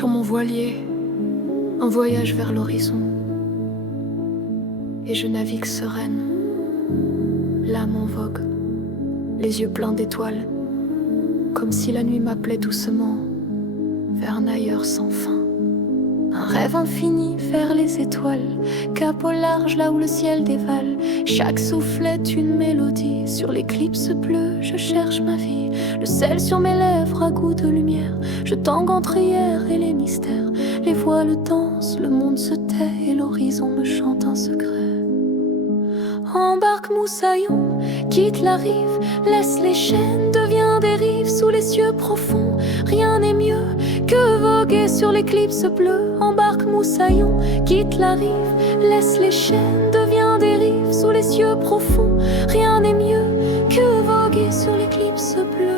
Sur mon voilier, un voyage vers l'horizon. Et je navigue sereine, l'âme en vogue, les yeux pleins d'étoiles, comme si la nuit m'appelait doucement vers un ailleurs sans fin. Un rêve infini vers les étoiles, cap au large là où le ciel dévale. Chaque souffle est une mélodie, sur l'éclipse bleue je cherche ma vie. Le sel sur mes lèvres à goût de lumière, je tangue entre hier et les mystères. Les voiles dansent, le monde se tait et l'horizon me chante un secret. Embarque moussaillon, quitte la rive, laisse les chaînes, deviens dérive sous les cieux profonds. Rien n'est mieux que voguer sur l'éclipse bleue. Embarque moussaillon, quitte la rive, laisse les chaînes, deviens dérive sous les cieux profonds. Rien n'est mieux que voguer sur l'éclipse bleue.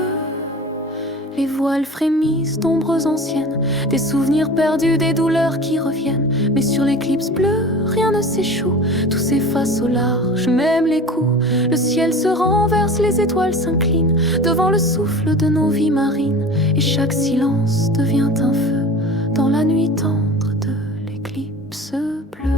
Les voiles frémissent d'ombres anciennes, des souvenirs perdus, des douleurs qui reviennent. Mais sur l'éclipse bleue, rien ne s'échoue, tout s'efface au large, même les coups. Le ciel se renverse, les étoiles s'inclinent devant le souffle de nos vies marines. Et chaque silence devient un feu dans la nuit tendre de l'éclipse bleue.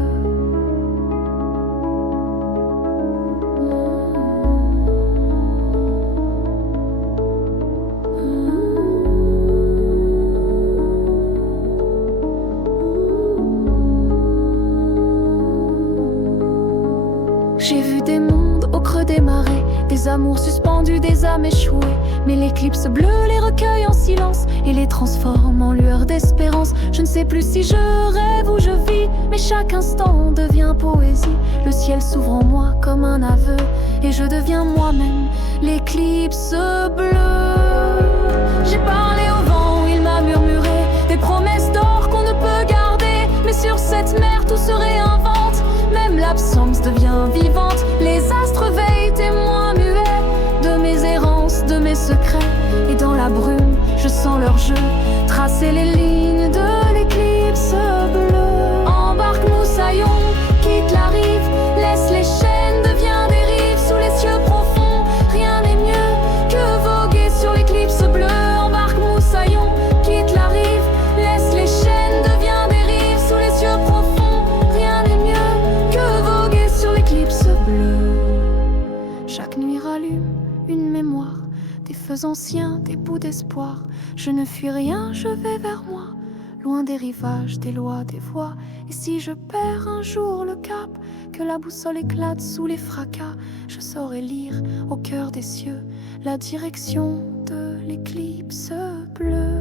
J'ai vu des mondes au creux des marées, des amours suspendus, des âmes échouées. Mais l'éclipse bleue les recueille en silence et les transforme en lueurs d'espérance. Je ne sais plus si je rêve ou je vis, mais chaque instant devient poésie. Le ciel s'ouvre en moi comme un aveu et je deviens moi-même l'éclipse bleue. J'ai parlé au vent, il m'a murmuré des promesses d'or qu'on ne peut garder. Mais sur cette mer tout se réinvente, même l'absence devient vivante. Les astres veillent, témoins muets de mes errances, de mes secrets. Et dans la brume, je sens leur jeu, tracer les lignes de l'éclipse bleue. Embarque moussaillon, quitte la rive, laisse les chaînes, deviens dérive sous les cieux profonds. Rien n'est mieux que voguer sur l'éclipse bleue. Embarque moussaillon, quitte la rive, laisse les chaînes, deviens dérive sous les cieux profonds. Rien n'est mieux que voguer sur l'éclipse bleue. Chaque nuit rallume une mémoire, des feux anciens, des bouts d'espoir. Je ne fuis rien, je vais vers moi, loin des rivages, des lois, des voies. Et si je perds un jour le cap, que la boussole éclate sous les fracas, je saurai lire au cœur des cieux la direction de l'éclipse bleue.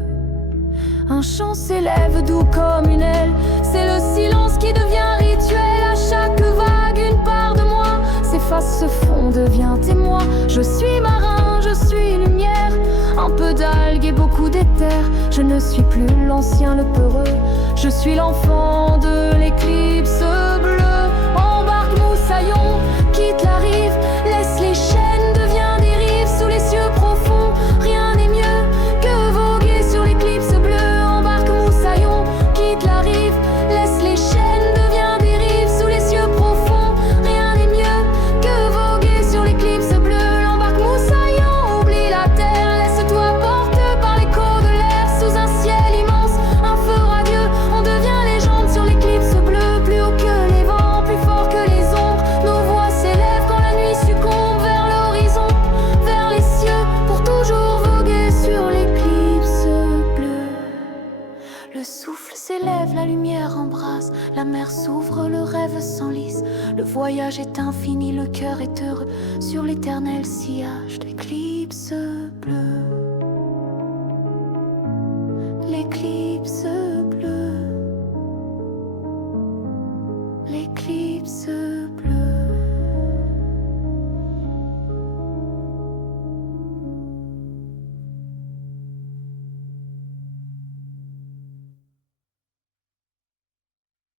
Un chant s'élève doux comme une aile, c'est le silence qui devient rituel. À chaque vague, une part de moi s'efface, se fond, devient témoin. Je suis marin, je suis lumière, un peu d'algues et beaucoup d'éther. Je ne suis plus l'ancien, le peureux, je suis l'enfant de l'éclipse bleue. Embarque moussaillon, quitte la rive, laisse les chaînes, deviens dérive sous les cieux profonds. Rien n'est mieux que voguer sur l'éclipse bleue. Embarque moussaillon, quitte la rive, laisse les chaînes, deviens dérive sous les cieux profonds. Rien n'est mieux que voguer sur l'éclipse bleue. Embarque moussaillon, oublie la terre, laisse-toi porter par l'écho de l'air. Sous un ciel immense, un feu radieux, on devient légende sur l'éclipse bleue. Plus haut que les vents, plus fort que les ombres, nos voix s'élèvent quand la nuit succombe vers l'horizon, vers les cieux, pour toujours voguer sur l'éclipse bleue. Le souffle s'élève, la lumière embrasse, la mer s'ouvre, le rêve s'enlise. Le voyage est infini, le cœur est heureux sur l'éternel sillage d'éclipse bleue.